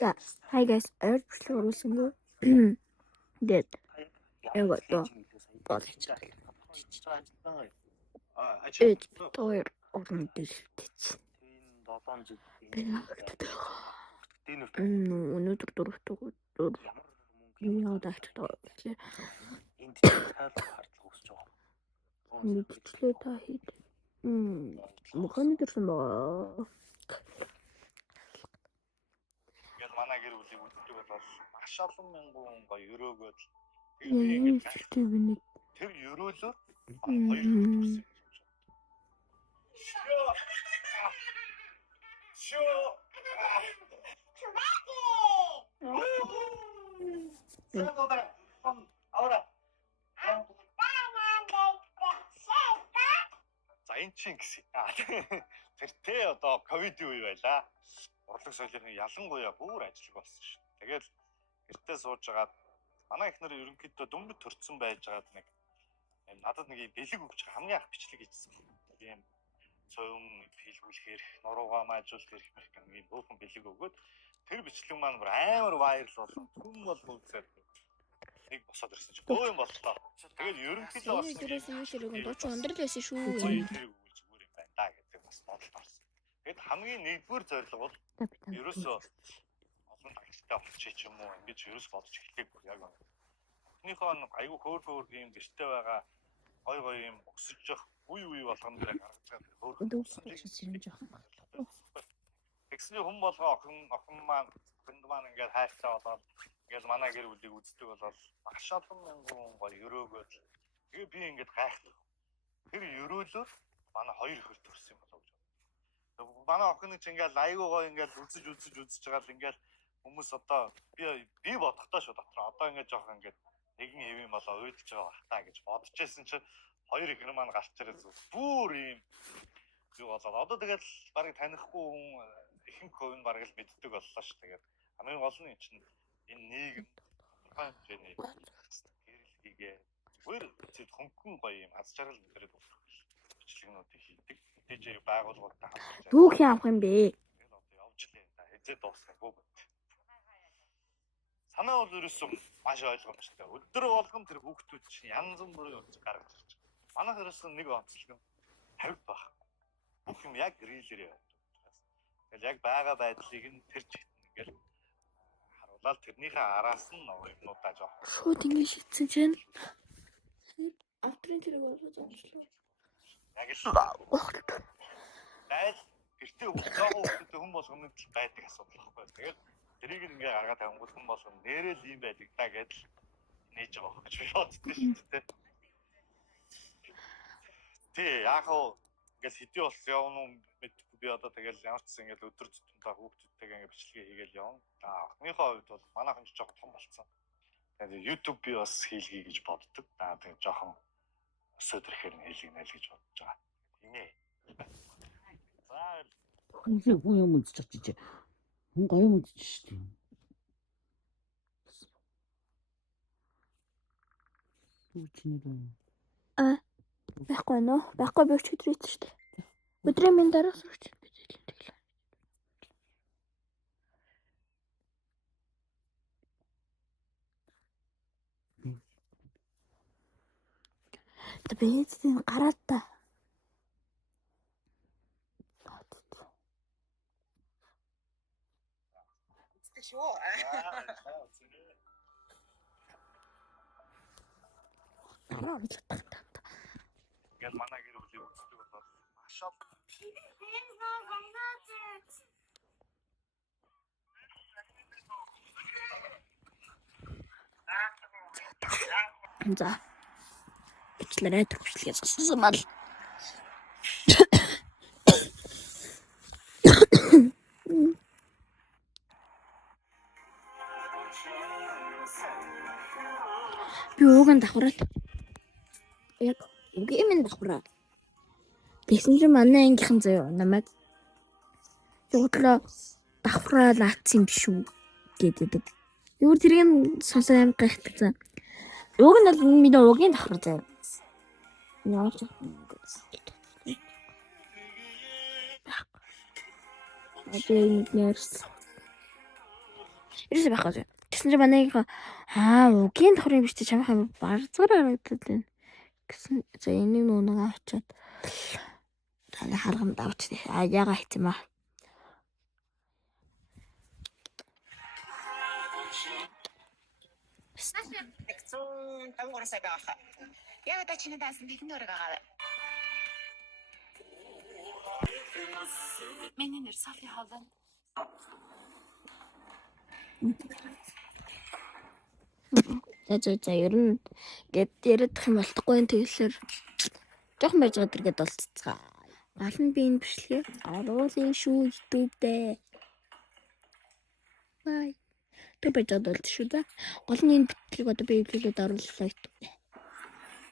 자, hi guys, örtüşlü orasında dead. Evet, o. Evet, doğru. Onun delirtici. Onu dur. Dünyada işte doğru. Müthişle tahit. Муханы дөрсөн байгаа. Ингээд манай гэр бүлийг үздэг болоод маш олон мянган гоё өрөөгөөд Хэрэгтэй биний. тэр өрөөлөөр хоёр төрсөн. За энэ чинь гэсэн. Тэр тэ одоо ковидын үе байлаа. Урлаг соёлын ялангуяа бүр ажиг болсон шүү. Тэгээд гэртээ сууж агаад манай ихнэр ерөнхийдөө дөнгөж төрцөн байж агаад нэг надад нэг бэлэг өгч хамгийн анх бичлэг хийчихсэн. Тийм цовн фильгүүлэхээр нуруугаа маажуулах хэрэг мэрх нэг бөөхэн бэлэг өгөөд тэр бичлэг маань бүр амар вайрал болоо. Хүн бол үзээд нэг босоод ирсэн чинь өө юм боллоо. Тэгээд ерөнхийдөө бас Дөрөс юу ширэг нь дооч өндөр л байсан шүү. Зүгээр юм байна да гэдэг бас бодолд орсон. Тэгэд хамгийн нэгдүгээр зорилго бол ерөөсөө олон тагчтай болчих юм уу ингэж ерөөс бодож эхлэхгүй яг байна. Эхнийхөө айгүй хөөр юм гэртэй байгаа гой юм өсөж явах үе болгоно дээр гаргаж байгаа. Тэгсний хүн болгоо охин маань ингээд хайртай болоод ингээд манай гэр бүлийг үздэг болоод маш олон мянган гоё өрөөгөөд тэгээ би ингээд гайхдаг. Тэр өрөөлөөр манай хоёр хөр төрсөн юм болоо гэж. Манай охин ч ингээд айгүй гоё ингээд үзэж байгаа л ингээд хүмүүс одоо би бодохдоо шүү дотор одоо ингээд жоох ингээд нэгэн хэв юм болоо уйдж байгаа бах та гэж бодож байсан чинь хоёр ихнэр маань гарч ирээд бүр юм юу болоод одоо тэгэл барыг танихгүй хүн ихэнх хувь барыг л мэддэг боллоо шүү. Тэгээд хамгийн гол нь чинь энэ нийгэм хэмжээний гэрэлхийгээ зүгээр зэд хөнгөн гоё юм аз жаргал мэдрээд бичлэгнүүдийг хийдэг. Тэжээ байгууллагуудтай хамтарч Юу хийх юм бэ? тэгээд одоо явж лээ да хэзээ дуусгаагүй. Санаа бол ерөөсөн маш ойлгомжтой. Өдөр болгон тэр хүүхдүүд чинь янз бүрийн үйл гаргаж ирж байгаа. Манайх ерөөсөн нэг онцлог нь тавьд баг. Бүх юм яг рилээр яваад байгаа. Тэгэл яг байгаа байдлыг нь тэр чигтэн ингээл харуулаад тэрнийхээ араас нь юмнуудаа жоох. Шууд ингэ шийдсэн чинь авторын тэрэг болоод зогслоо. Яг л байл гэртээ хүүхдүүд хүн болгоны байдаг асуудал байхгүй. Тэгээд тэрийг ингээ гаргаад тавингууд хүн болгоно нэрэл юм байдаг та гэдэл нээж байгаа гэж боддоо шүү дээ. Тий яг хоо ингээл хэдий болсон явна уу мэдгүй би одоо тэгэл ямар ч гэсэн ингээл өдөр тутмдаа хүүхдүүдтэйгээ ингээ бичлэгээ хийгээл явна. Охныхоо хувьд бол манайхан ч жоохон том болсон. Тэгээд YouTube би бас хийлгэе гэж боддог. Тэгээд жоохон өсөөдрөхээр нь хийлгэнэ л гэж бодож байгаа. Тийм ээ. За хүн юм үзэж очиж. Хүн гоё юм үзэж шүү дээ. Үчнээ даа. Байхгүй нөө. Байхгүй би өчигдөр ийсэн шүү дээ. Өдрийн минь дараа сурч бичлээ. Тэбэцэн гараад та. Шүү. Гэл манай гэр бүлийг үздэг болоод маш олон За. Бичлэрээ төвчлэгээ зассан мал. Би ууган давхраад. Яг үгүй минь давхраа. Тэгсэн чинь манай ангийнхан заяа намайг зөвхөн давхраа лаацсан юм биш үү гэдэг. Юу тэрийг сонсоо аим гайхдаг. Уг нь бол миний угийн давхар заяа. Яа ч би нэрс. Ерөөсөө байхгүй зөө. Тэгсэн чинь манайхаа угийн давхрын биш чамайх юм барзгаар харагдаад байна. Гэсэн за энийг нүг авчаад таны харгамд авч яага хийцэн маа. Тэгсэн 53 сая байгаа. Яг одоо чиний даасан бидний өрөг агаа. Миний нэр Софи Холланд. За ер нь гээд яриадах юм болтохгүй энэ тэглэлэр жоохон байж байгаа дэргээд болццгаа. Гал нь би энэ бичлэгээ оруулын шүү YouTube дээр. Бай. Тэг байж байгаа шүү да. Гол нь энэ бичлэг одоо би YouTube-д оруулах YouTube.